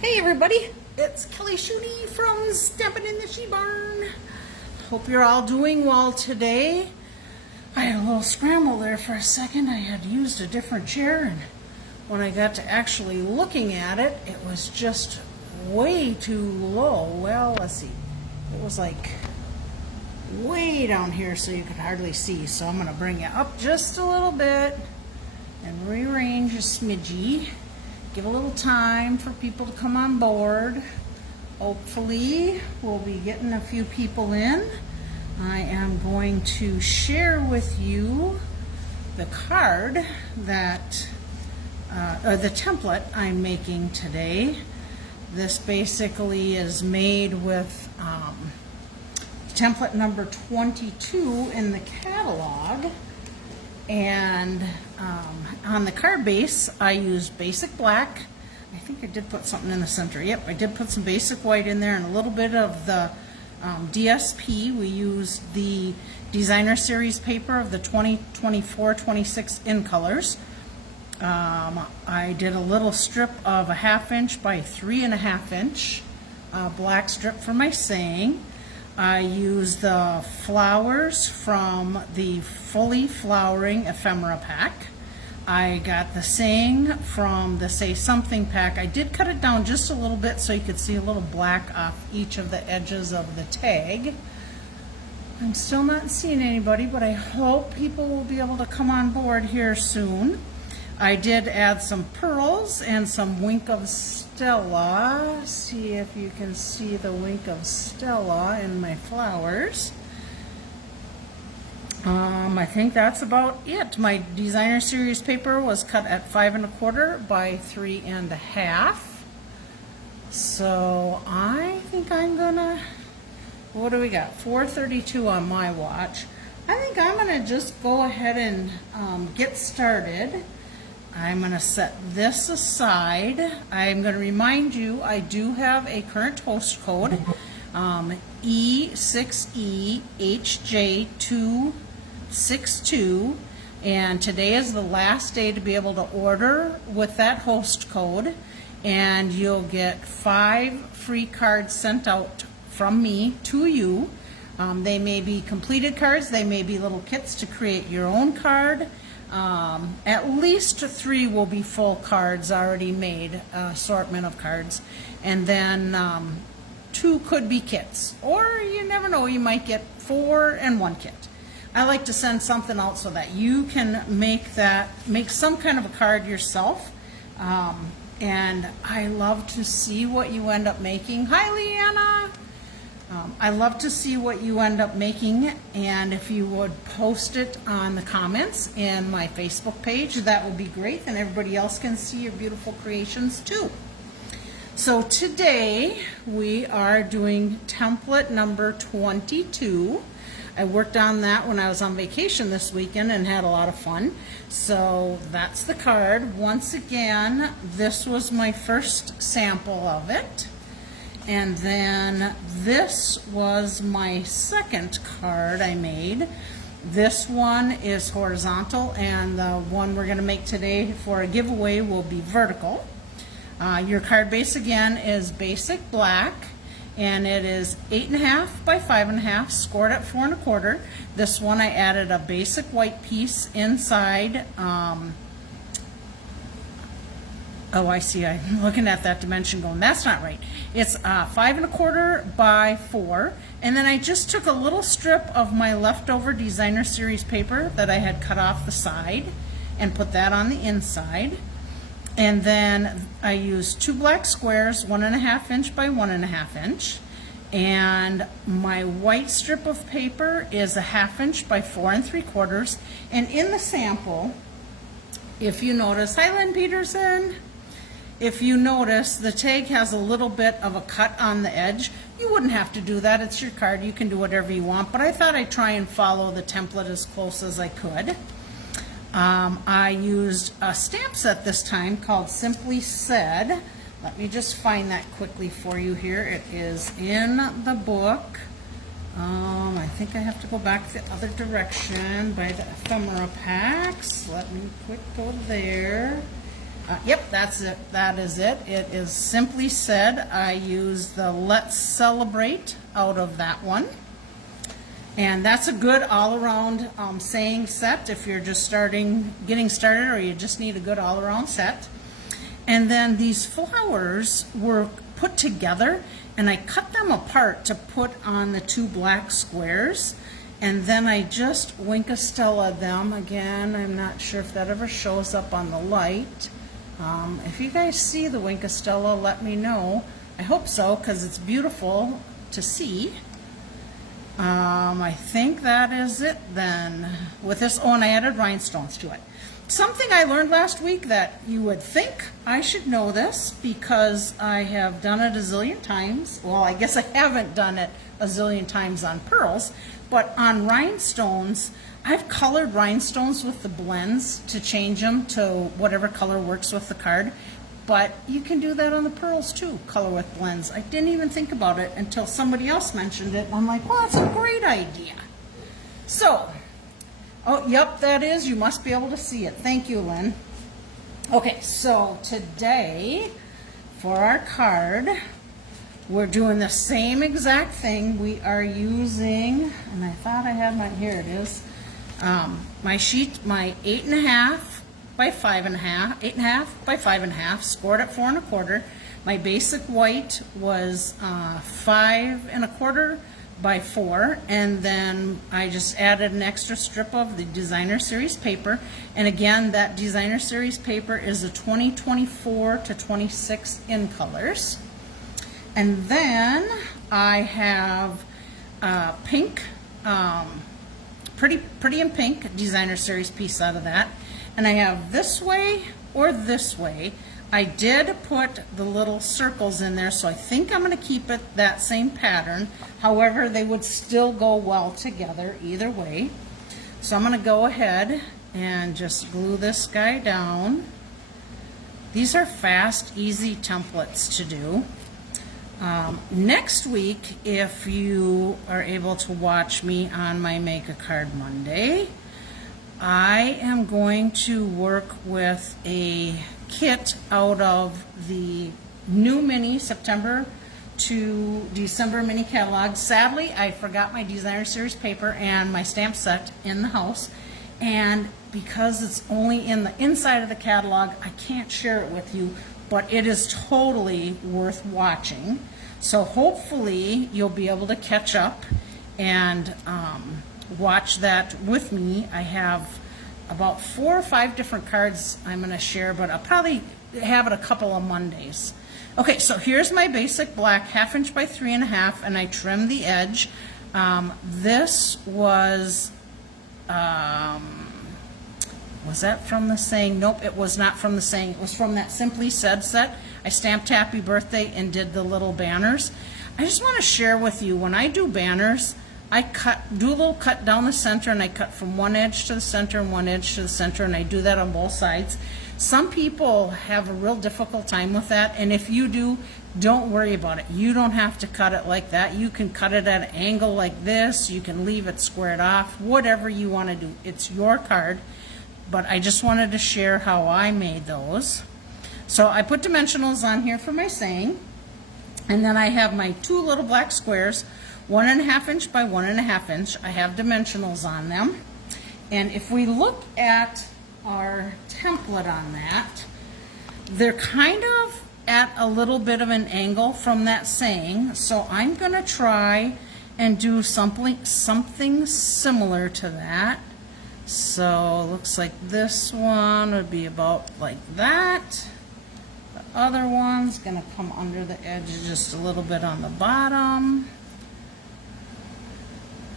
Hey everybody, it's Kelly Shooty from Stampin' in the She Barn. Hope you're all doing well today. I had a little scramble there for a second. I had used a different chair, and when I got to actually looking at it, it was just way too low. Well, let's see. It was like way down here so you could hardly see. So I'm going to bring it up just a little bit and rearrange a smidgy. Give a little time for people to come on board. Hopefully, we'll be getting a few people in. I am going to share with you the card that, or the template I'm making today. This basically is made with template number 22 in the catalog. And on the card base, I used basic black. I think I did put something in the center. Yep, I did put some basic white in there and a little bit of the DSP. We used the designer series paper of the 2024-26 in colors. I did a little strip of a 1/2 inch by 3.5 inch black strip for my saying. I used the flowers from the Fully Flowering Ephemera pack. I got the saying from the Say Something pack. I did cut it down just a little bit so you could see a little black off each of the edges of the tag. I'm still not seeing anybody, but I hope people will be able to come on board here soon. I did add some pearls and some Wink of Stella. See if you can see the Wink of Stella in my flowers. I think that's about it. My designer series paper was cut at 5 1/4 by 3 1/2. So I think I'm gonna, what do we got? 4:32 on my watch. I think I'm gonna just go ahead and get started. I'm going to set this aside. I'm going to remind you I do have a current host code, E6EHJ262, and today is the last day to be able to order with that host code, and you'll get 5 free cards sent out from me to you. They may be completed cards, they may be little kits to create your own card. At least 3 will be full cards already made, assortment of cards, and then 2 could be kits, or you never know, you might get 4 and 1 kit. I like to send something out so that you can make some kind of a card yourself, and I love to see what you end up making. Hi, Leanna! I love to see what you end up making, and if you would post it on the comments in my Facebook page, that would be great, and everybody else can see your beautiful creations too. So today we are doing template number 22. I worked on that when I was on vacation this weekend and had a lot of fun. So that's the card. Once again, this was my first sample of it. And then this was my second card I made. This one is horizontal, and the one we're going to make today for a giveaway will be vertical. Your card base again is basic black, and it is 8.5 by 5.5, scored at 4 1/4. This one I added a basic white piece inside. Oh, I see. I'm looking at that dimension going, that's not right. It's 5 1/4 by 4. And then I just took a little strip of my leftover designer series paper that I had cut off the side and put that on the inside. And then I used 2 black squares, 1.5 inch by 1.5 inch. And my white strip of paper is a 1/2 inch by 4 3/4. And in the sample, if you notice, hi Lynn Peterson. If you notice, the tag has a little bit of a cut on the edge. You wouldn't have to do that. It's your card. You can do whatever you want. But I thought I'd try and follow the template as close as I could. I used a stamp set this time called Simply Said. Let me just find that quickly for you here. It is in the book. I think I have to go back the other direction by the ephemera packs. Let me quick go there. Yep, that's it. That is it. It is Simply Said. I used the Let's Celebrate out of that one. And that's a good all-around saying set if you're just getting started, or you just need a good all-around set. And then these flowers were put together, and I cut them apart to put on the two black squares. And then I just Wink Estella them. Again, I'm not sure if that ever shows up on the light. If you guys see the Wink Estella, let me know. I hope so, because it's beautiful to see. I think that is it then. With this, oh, and I added rhinestones to it. Something I learned last week that you would think I should know this, because I have done it a zillion times. Well, I guess I haven't done it a zillion times on pearls, but on rhinestones, I've colored rhinestones with the blends to change them to whatever color works with the card. But you can do that on the pearls too, color with blends. I didn't even think about it until somebody else mentioned it. And I'm like, well, that's a great idea. So, oh, yep, that is. You must be able to see it. Thank you, Lynn. Okay, so today, for our card, we're doing the same exact thing. We are using, and I thought I had mine, here it is, my sheet, my 8.5 by 5.5, 8.5 by 5.5, scored at 4 1/4. My basic white was 5 1/4 by 4, and then I just added an extra strip of the designer series paper. And again, that designer series paper is a 2024 to 26 in colors. And then I have pink, pretty in pink designer series piece out of that. And I have this way or this way. I did put the little circles in there, so I think I'm going to keep it that same pattern. However, they would still go well together either way. So I'm going to go ahead and just glue this guy down. These are fast, easy templates to do. Next week, if you are able to watch me on my Make a Card Monday, I am going to work with a kit out of the new mini September to December mini catalog. Sadly, I forgot my designer series paper and my stamp set in the house, and because it's only in the inside of the catalog, I can't share it with you, but it is totally worth watching. So hopefully you'll be able to catch up and watch that with me. I have about 4 or 5 different cards I'm going to share, but I'll probably have it a couple of Mondays. Okay, so here's my basic black 1/2 inch by 3.5, and I trimmed the edge. This was that from the saying? Nope, it was not from the saying. It was from that Simply Said set. I stamped Happy Birthday and did the little banners. I just want to share with you, when I do banners, I do a little cut down the center, and I cut from one edge to the center and one edge to the center, and I do that on both sides. Some people have a real difficult time with that, and if you do, don't worry about it. You don't have to cut it like that. You can cut it at an angle like this. You can leave it squared off, whatever you want to do. It's your card, but I just wanted to share how I made those. So I put dimensionals on here for my saying, and then I have my 2 little black squares, 1.5 inch by 1.5 inch. I have dimensionals on them. And if we look at our template on that, they're kind of at a little bit of an angle from that saying. So I'm going to try and do something similar to that. So it looks like this one would be about like that. The other one's going to come under the edge just a little bit on the bottom.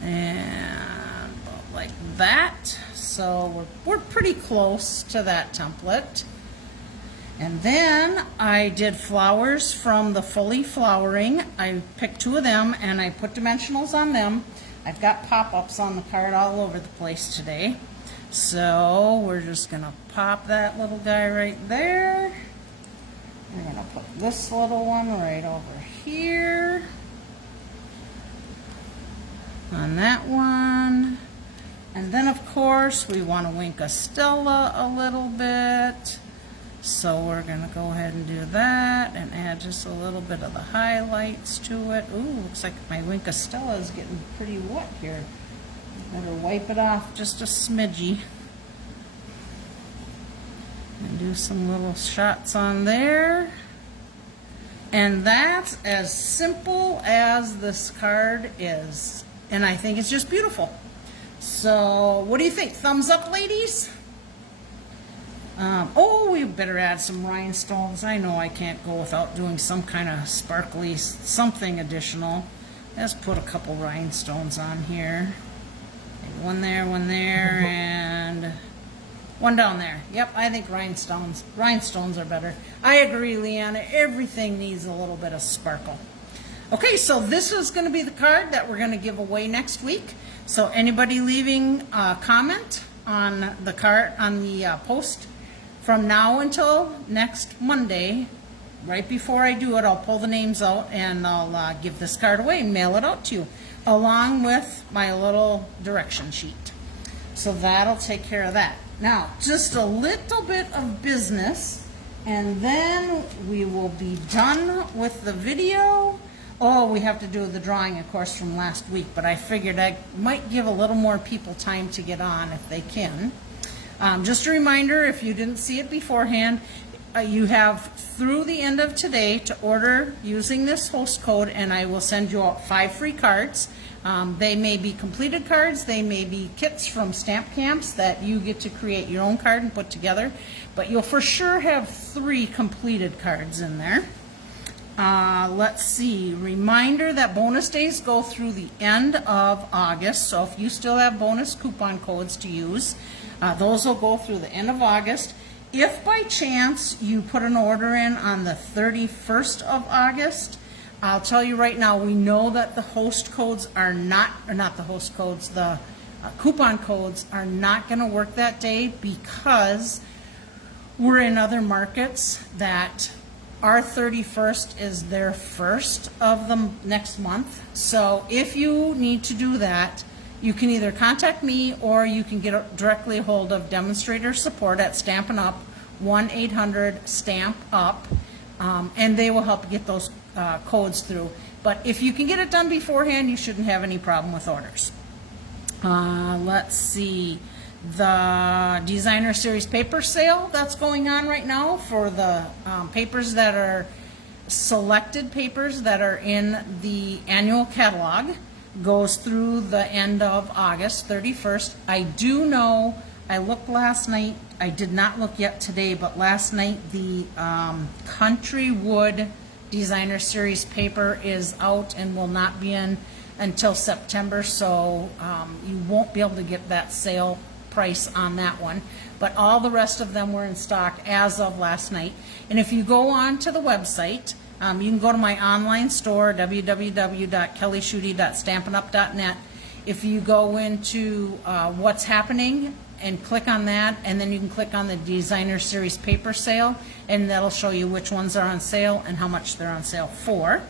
And about like that. So we're pretty close to that template. And then I did flowers from the Fully Flowering. I picked 2 of them and I put dimensionals on them. I've got pop-ups on the card all over the place today. So we're just going to pop that little guy right there. We're going to put this little one right over here. On that one. And then of course we want to Wink Estella a little bit. So we're going to go ahead and do that and add just a little bit of the highlights to it. Ooh, looks like my Wink of Stella is getting pretty wet here. Better wipe it off just a smidgy. And do some little shots on there. And that's as simple as this card is. And I think it's just beautiful. So what do you think? Thumbs up, ladies? Oh, we better add some rhinestones. I know I can't go without doing some kind of sparkly something additional. Let's put a couple rhinestones on here. Maybe one there, and one down there. Yep, I think rhinestones are better. I agree, Leanna. Everything needs a little bit of sparkle. Okay, so this is going to be the card that we're going to give away next week. So anybody leaving a comment on the card, on the post, from now until next Monday, right before I do it, I'll pull the names out and I'll give this card away and mail it out to you, along with my little direction sheet. So that'll take care of that. Now, just a little bit of business, and then we will be done with the video. Oh, we have to do the drawing, of course, from last week, but I figured I might give a little more people time to get on if they can. Just a reminder, if you didn't see it beforehand, you have through the end of today to order using this host code, and I will send you out 5 free cards. They may be completed cards, they may be kits from stamp camps that you get to create your own card and put together, but you'll for sure have 3 completed cards in there. Let's see, reminder that bonus days go through the end of August, so if you still have bonus coupon codes to use, those will go through the end of August. If by chance you put an order in on the 31st of August, I'll tell you right now, we know that the host codes are not the host codes, the coupon codes are not going to work that day because we're in other markets that our 31st is their first of the next month. So if you need to do that, you can either contact me or you can get directly a hold of demonstrator support at Stampin' Up, 1-800-STAMP-UP, and they will help get those codes through. But if you can get it done beforehand, you shouldn't have any problem with orders. Let's see, the Designer Series paper sale that's going on right now for the papers that are selected papers that are in the annual catalog goes through the end of August 31st. I do know, I looked last night, I did not look yet today, but last night the Country Wood Designer Series paper is out and will not be in until September, so you won't be able to get that sale price on that one. But all the rest of them were in stock as of last night. And if you go on to the website, you can go to my online store, www.kellyschutte.stampinup.net. If you go into what's happening and click on that, and then you can click on the Designer Series paper sale, and that'll show you which ones are on sale and how much they're on sale for.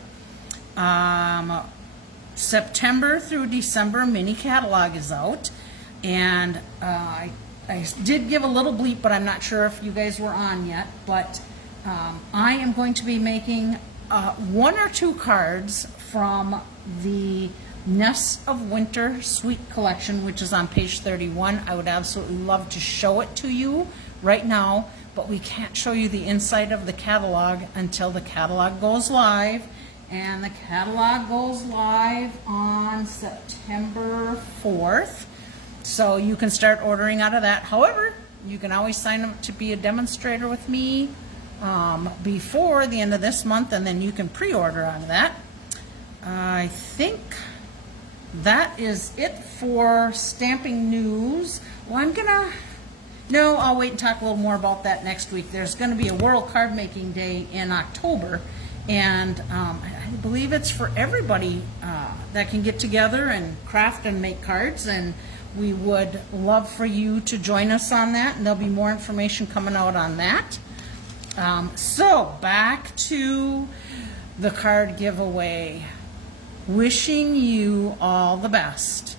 September through December mini catalog is out, and I did give a little bleep, but I'm not sure if you guys were on yet, but I am going to be making 1 or 2 cards from the Nests of Winter Sweet Collection, which is on page 31. I would absolutely love to show it to you right now, but we can't show you the inside of the catalog until the catalog goes live, and the catalog goes live on September 4th. So you can start ordering out of that. However, you can always sign up to be a demonstrator with me before the end of this month, and then you can pre-order out of that. I think that is it for stamping news. Well, I'll wait and talk a little more about that next week. There's going to be a World Card Making Day in October, and I believe it's for everybody that can get together and craft and make cards, and we would love for you to join us on that, and there'll be more information coming out on that. So back to the card giveaway. Wishing you all the best.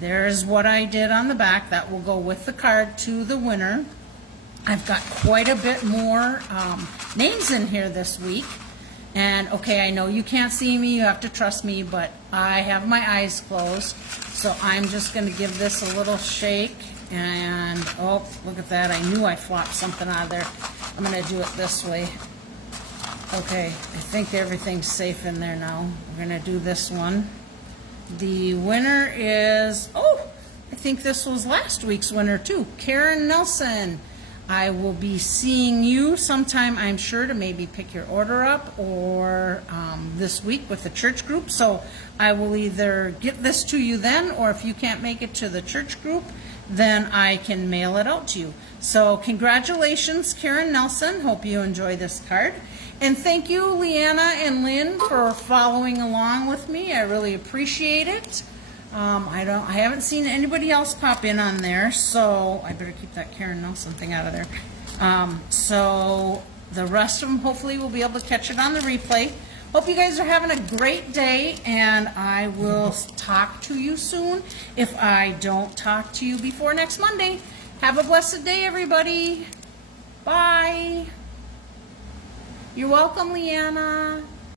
There's what I did on the back that will go with the card to the winner. I've got quite a bit more names in here this week. And okay, I know you can't see me, you have to trust me, but I have my eyes closed. So I'm just going to give this a little shake. And oh, look at that. I knew I flopped something out of there. I'm going to do it this way. Okay, I think everything's safe in there now. We're going to do this one. The winner is, oh, I think this was last week's winner too, Karen Nelson. I will be seeing you sometime, I'm sure, to maybe pick your order up, or this week with the church group. So I will either get this to you then, or if you can't make it to the church group, then I can mail it out to you. So congratulations, Karen Nelson. Hope you enjoy this card. And thank you, Leanna and Lynn, for following along with me. I really appreciate it. I haven't seen anybody else pop in on there, so I better keep that Karen Nelson thing out of there. So the rest of them hopefully will be able to catch it on the replay. Hope you guys are having a great day, and I will talk to you soon if I don't talk to you before next Monday. Have a blessed day, everybody. Bye. You're welcome, Leanna.